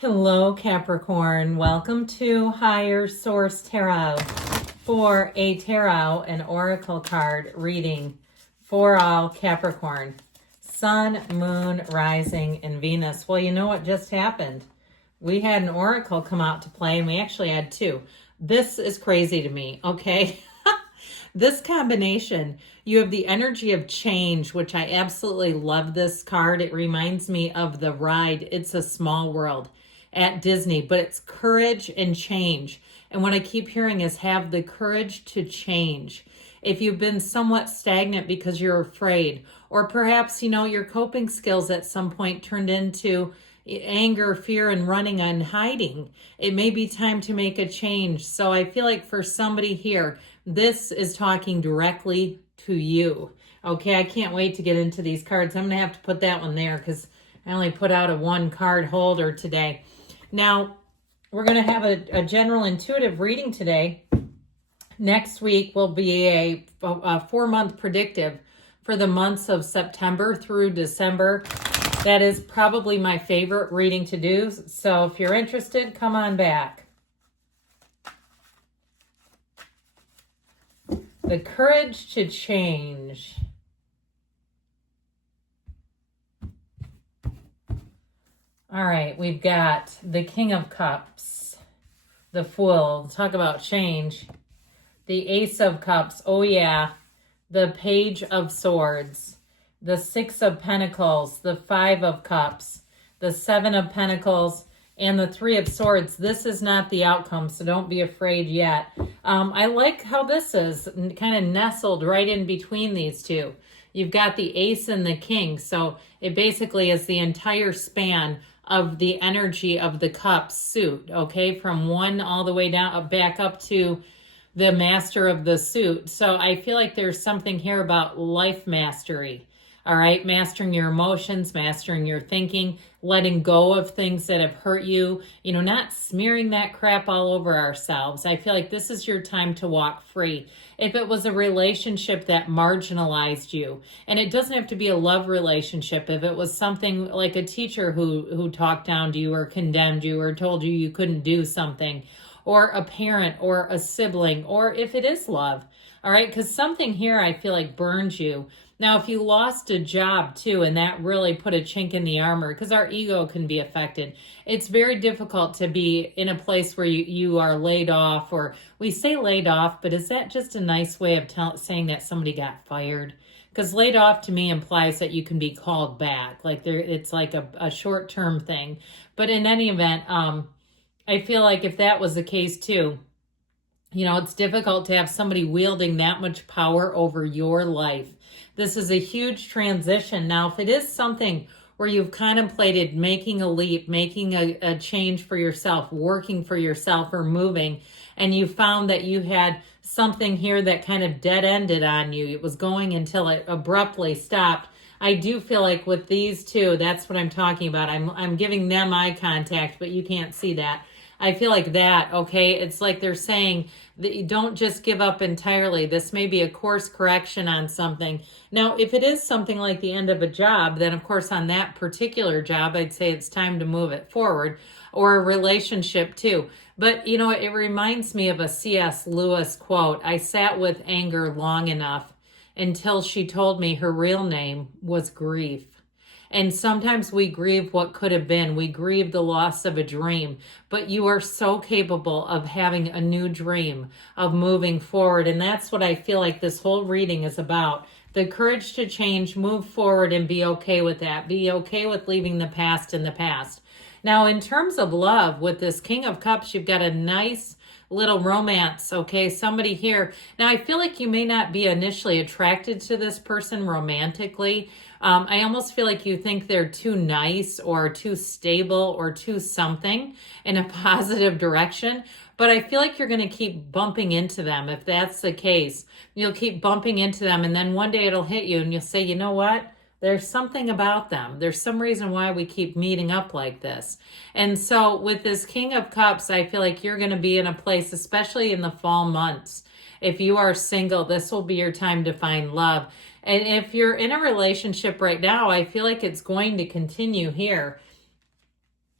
Hello, Capricorn. Welcome to Higher Source Tarot for a tarot and oracle card reading for all Capricorn. Sun, Moon, Rising, and Venus. Well, you know what just happened? We had an oracle come out to play, and we actually had two. This is crazy to me, okay? This combination, you have the energy of change, which I absolutely love this card. It reminds me of the ride, It's a Small World at Disney, but it's courage and change. And what I keep hearing is have the courage to change. If you've been somewhat stagnant because you're afraid, or perhaps, your coping skills at some point turned into anger, fear, and running and hiding, it may be time to make a change. So I feel like for somebody here, this is talking directly to you. Okay, I can't wait to get into these cards. I'm going to have to put that one there because I only put out a one card holder today. Now, we're going to have a general intuitive reading today. Next week will be a 4-month predictive for the months of September through December. That is probably my favorite reading to do. So if you're interested, come on back. The courage to change. All right, we've got the King of Cups, the Fool, talk about change. The Ace of Cups, oh yeah. The Page of Swords, the Six of Pentacles, the Five of Cups, the Seven of Pentacles, and the Three of Swords. This is not the outcome, so don't be afraid yet. I like how this is kind of nestled right in between these two. You've got the Ace and the King, so it basically is the entire span of the energy of the Cups suit, okay? From one all the way down, back up to the Master of the suit. So I feel like there's something here about life mastery. All right, mastering your emotions, mastering your thinking, letting go of things that have hurt you, not smearing that crap all over ourselves. I feel like this is your time to walk free. If it was a relationship that marginalized you, and it doesn't have to be a love relationship, if it was something like a teacher who talked down to you or condemned you or told you you couldn't do something, or a parent or a sibling, or if it is love, all right, because something here I feel like burns you. Now, if you lost a job too, and that really put a chink in the armor, because our ego can be affected, it's very difficult to be in a place where you are laid off, or we say laid off, but is that just a nice way of saying that somebody got fired? Because laid off to me implies that you can be called back, it's like a short-term thing. But in any event, I feel like if that was the case too, it's difficult to have somebody wielding that much power over your life. This is a huge transition. Now, if it is something where you've contemplated making a leap, making a change for yourself, working for yourself, or moving, and you found that you had something here that kind of dead-ended on you, it was going until it abruptly stopped. I do feel like with these two, that's what I'm talking about. I'm giving them eye contact, but you can't see that. I feel like that, okay? It's like they're saying that you don't just give up entirely. This may be a course correction on something. Now, if it is something like the end of a job, then of course on that particular job, I'd say it's time to move it forward, or a relationship too. But, it reminds me of a C.S. Lewis quote. I sat with anger long enough until she told me her real name was grief. And sometimes we grieve what could have been. We grieve the loss of a dream. But you are so capable of having a new dream, of moving forward. And that's what I feel like this whole reading is about. The courage to change, move forward, and be okay with that. Be okay with leaving the past in the past. Now, in terms of love, with this King of Cups, you've got a nice little romance, okay? Somebody here. Now, I feel like you may not be initially attracted to this person romantically. I almost feel like you think they're too nice or too stable or too something in a positive direction. But I feel like you're going to keep bumping into them. If that's the case, you'll keep bumping into them. And then one day it'll hit you and you'll say, you know what? There's something about them. There's some reason why we keep meeting up like this. And so with this King of Cups, I feel like you're going to be in a place, especially in the fall months. If you are single, this will be your time to find love. And if you're in a relationship right now, I feel like it's going to continue here.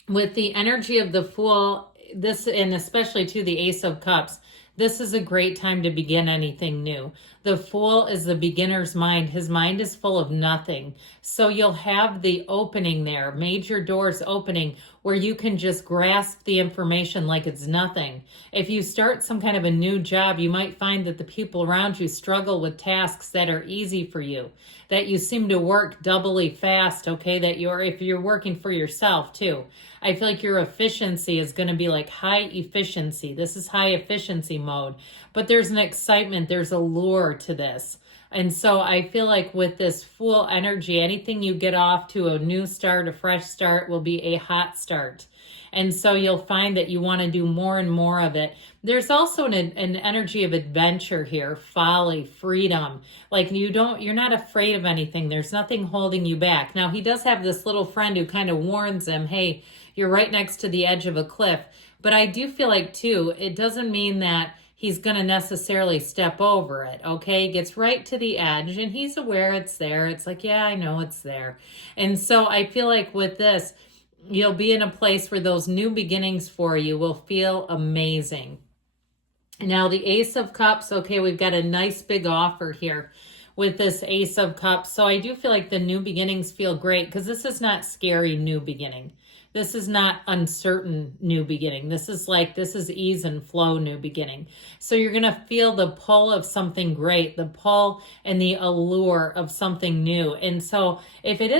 with the energy of the Fool, this, and especially to the Ace of Cups, this is a great time to begin anything new. The Fool is the beginner's mind. His mind is full of nothing. So you'll have the opening there, major doors opening, where you can just grasp the information like it's nothing. If you start some kind of a new job, you might find that the people around you struggle with tasks that are easy for you, that you seem to work doubly fast, okay? That if you're working for yourself too. I feel like your efficiency is going to be like high efficiency. This is high efficiency mode, but there's an excitement, there's a lure to this. And so I feel like with this Fool energy, anything you get off to a new start, a fresh start, will be a hot start. And so you'll find that you want to do more and more of it. There's also an energy of adventure here, folly, freedom. Like you're not afraid of anything. There's nothing holding you back. Now, he does have this little friend who kind of warns him, hey, you're right next to the edge of a cliff. But I do feel like, too, it doesn't mean that he's going to necessarily step over it, okay? He gets right to the edge, and he's aware it's there. It's like, yeah, I know it's there. And so I feel like with this, you'll be in a place where those new beginnings for you will feel amazing. Now, the Ace of Cups, okay, we've got a nice big offer here with this Ace of Cups. So I do feel like the new beginnings feel great because this is not scary new beginning. This is not uncertain new beginning. This is ease and flow new beginning. So you're going to feel the pull of something great, the pull and the allure of something new. And so if it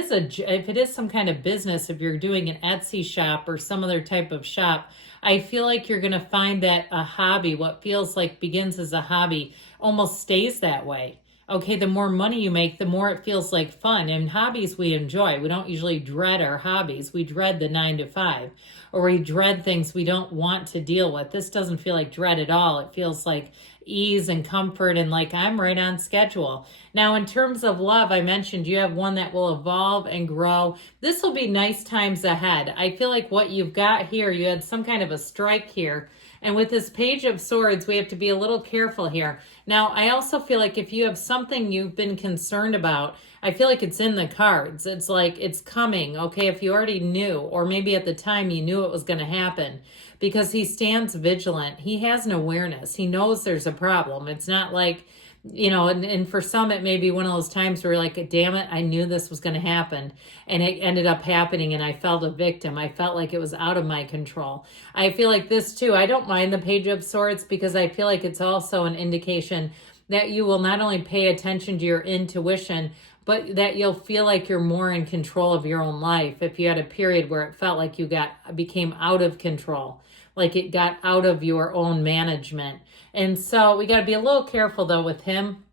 is some kind of business, if you're doing an Etsy shop or some other type of shop, I feel like you're going to find that a hobby, what feels like begins as a hobby, almost stays that way. Okay, the more money you make, the more it feels like fun. And hobbies we enjoy. We don't usually dread our hobbies. We dread the 9 to 5, or we dread things we don't want to deal with. This doesn't feel like dread at all. It feels like ease and comfort and like I'm right on schedule. Now, in terms of love, I mentioned you have one that will evolve and grow. This will be nice times ahead. I feel like what you've got here, you had some kind of a strike here. And with this Page of Swords, we have to be a little careful here. Now, I also feel like if you have something you've been concerned about, I feel like it's in the cards. It's like it's coming, okay, if you already knew, or maybe at the time you knew it was going to happen, because he stands vigilant. He has an awareness. He knows there's a problem. It's not like, you know, and for some, it may be one of those times where you're like, damn it, I knew this was going to happen. And it ended up happening and I felt a victim. I felt like it was out of my control. I feel like this too, I don't mind the Page of Swords because I feel like it's also an indication that you will not only pay attention to your intuition, but that you'll feel like you're more in control of your own life. If you had a period where it felt like you became out of control, like it got out of your own management. And so we got to be a little careful, though, with him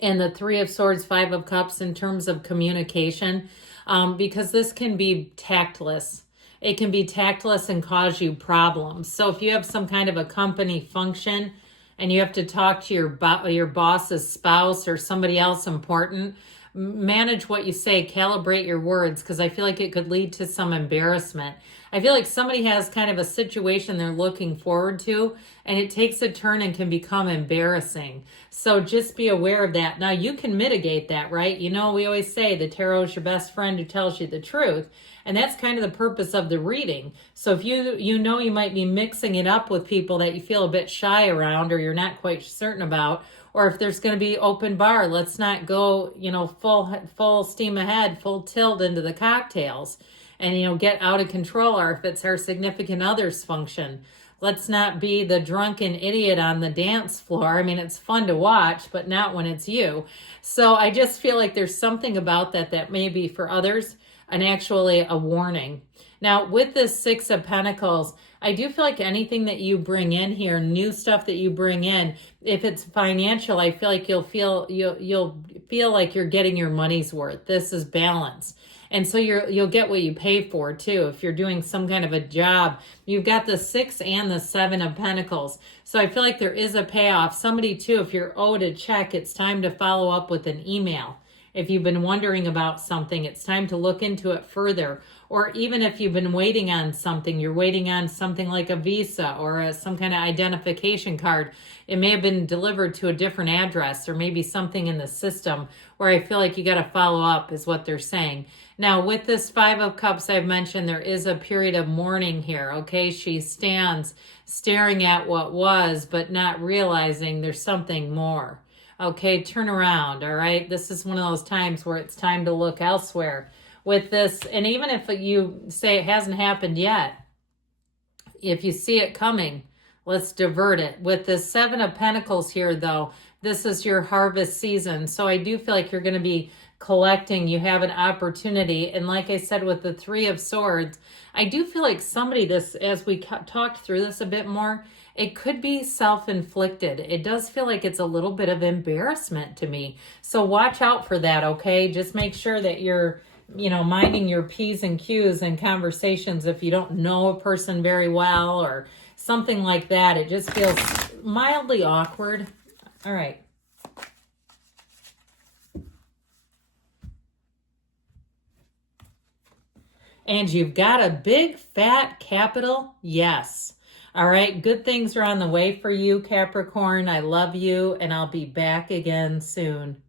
and the Three of Swords, Five of Cups in terms of communication, because this can be tactless. It can be tactless and cause you problems. So if you have some kind of a company function and you have to talk to your boss's spouse or somebody else important, manage what you say, calibrate your words, because I feel like it could lead to some embarrassment. I feel like somebody has kind of a situation they're looking forward to, and it takes a turn and can become embarrassing. So just be aware of that. Now, you can mitigate that, right? You know, we always say the tarot is your best friend who tells you the truth, and that's kind of the purpose of the reading. So if you know you might be mixing it up with people that you feel a bit shy around or you're not quite certain about, or if there's going to be open bar, let's not go, you know, full steam ahead, full tilt into the cocktails and, you know, get out of control. Or if it's our significant other's function, let's not be the drunken idiot on the dance floor. I mean, it's fun to watch, but not when it's you. So I just feel like there's something about that may be for others and actually a warning. Now, with this Six of Pentacles, I do feel like anything that you bring in here, new stuff that you bring in, if it's financial, I feel like you'll feel like you're getting your money's worth. This is balance. And so you'll get what you pay for too. If you're doing some kind of a job, you've got the 6 and the 7 of Pentacles. So I feel like there is a payoff. Somebody too, if you're owed a check, it's time to follow up with an email. If you've been wondering about something, it's time to look into it further. or even if you've been waiting on something, you're waiting on something like a visa or some kind of identification card. It may have been delivered to a different address, or maybe something in the system where I feel like you got to follow up, is what they're saying. Now, with this Five of Cups I've mentioned, there is a period of mourning here, okay? She stands staring at what was, but not realizing there's something more. Okay, turn around, all right? This is one of those times where it's time to look elsewhere with this. And even if you say it hasn't happened yet, if you see it coming, let's divert it. With the Seven of Pentacles here, though, this is your harvest season. So I do feel like you're going to be collecting. You have an opportunity. And like I said, with the Three of Swords, I do feel like somebody, this, as we talked through this a bit more, it could be self-inflicted. It does feel like it's a little bit of embarrassment to me. So watch out for that, okay? Just make sure that you're, minding your P's and Q's in conversations if you don't know a person very well or something like that. It just feels mildly awkward. All right. And you've got a big fat capital yes. All right, good things are on the way for you, Capricorn. I love you, and I'll be back again soon.